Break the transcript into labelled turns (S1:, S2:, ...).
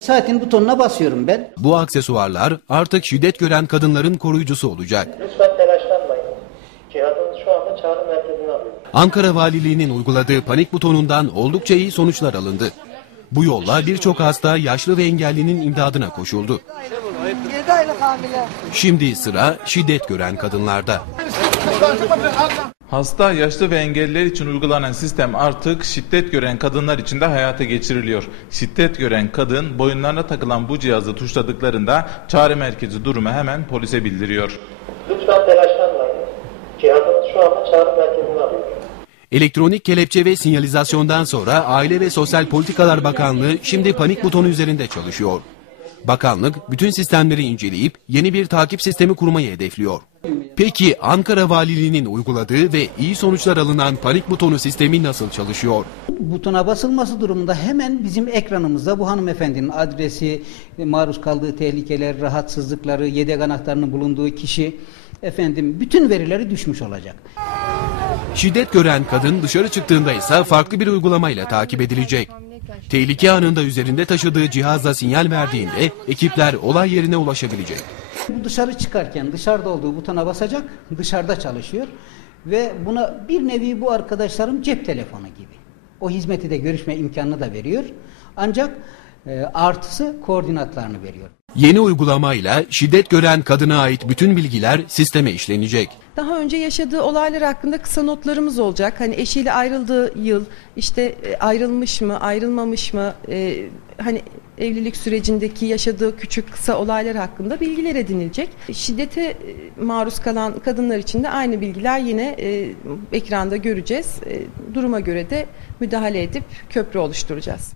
S1: Saatin butonuna basıyorum ben.
S2: Bu aksesuarlar artık şiddet gören kadınların koruyucusu olacak.
S3: Lütfen telaşlanmayın. Cihazınız şu anda çağrı merkezine alıyor.
S2: Ankara Valiliği'nin uyguladığı panik butonundan oldukça iyi sonuçlar alındı. Bu yolla birçok hasta, yaşlı ve engellinin imdadına koşuldu.
S4: 7 aylık hamile.
S2: Şimdi sıra şiddet gören kadınlarda.
S5: Hasta, yaşlı ve engelliler için uygulanan sistem artık şiddet gören kadınlar için de hayata geçiriliyor. Şiddet gören kadın boyunlarına takılan bu cihazı tuşladıklarında çağrı merkezi durumu hemen polise bildiriyor.
S3: Lütfen telaşlanmayın. Cihazınız şu anda çağrı merkezine alıyor.
S2: Elektronik kelepçe ve sinyalizasyondan sonra Aile ve Sosyal Politikalar Bakanlığı şimdi panik butonu üzerinde çalışıyor. Bakanlık bütün sistemleri inceleyip yeni bir takip sistemi kurmayı hedefliyor. Peki Ankara Valiliği'nin uyguladığı ve iyi sonuçlar alınan panik butonu sistemi nasıl çalışıyor?
S1: Butona basılması durumunda hemen bizim ekranımızda bu hanımefendinin adresi, maruz kaldığı tehlikeler, rahatsızlıkları, yedek anahtarının bulunduğu kişi, efendim bütün verileri düşmüş olacak.
S2: Şiddet gören kadın dışarı çıktığında ise farklı bir uygulamayla takip edilecek. Tehlike anında üzerinde taşıdığı cihazla sinyal verdiğinde ekipler olay yerine ulaşabilecek.
S1: Bu dışarı çıkarken dışarıda olduğu butona basacak, dışarıda çalışıyor ve buna bir nevi bu arkadaşlarım cep telefonu gibi. O hizmeti de görüşme imkanını da veriyor. Ancak e, artısı koordinatlarını veriyor.
S2: Yeni uygulamayla şiddet gören kadına ait bütün bilgiler sisteme işlenecek.
S6: Daha önce yaşadığı olaylar hakkında kısa notlarımız olacak. Hani eşiyle ayrıldığı yıl, işte e, ayrılmış mı, ayrılmamış mı, e, hani evlilik sürecindeki yaşadığı küçük kısa olaylar hakkında bilgiler edinilecek. Şiddete e, maruz kalan kadınlar için de aynı bilgiler yine e, ekranda göreceğiz. E, duruma göre de müdahale edip köprü oluşturacağız.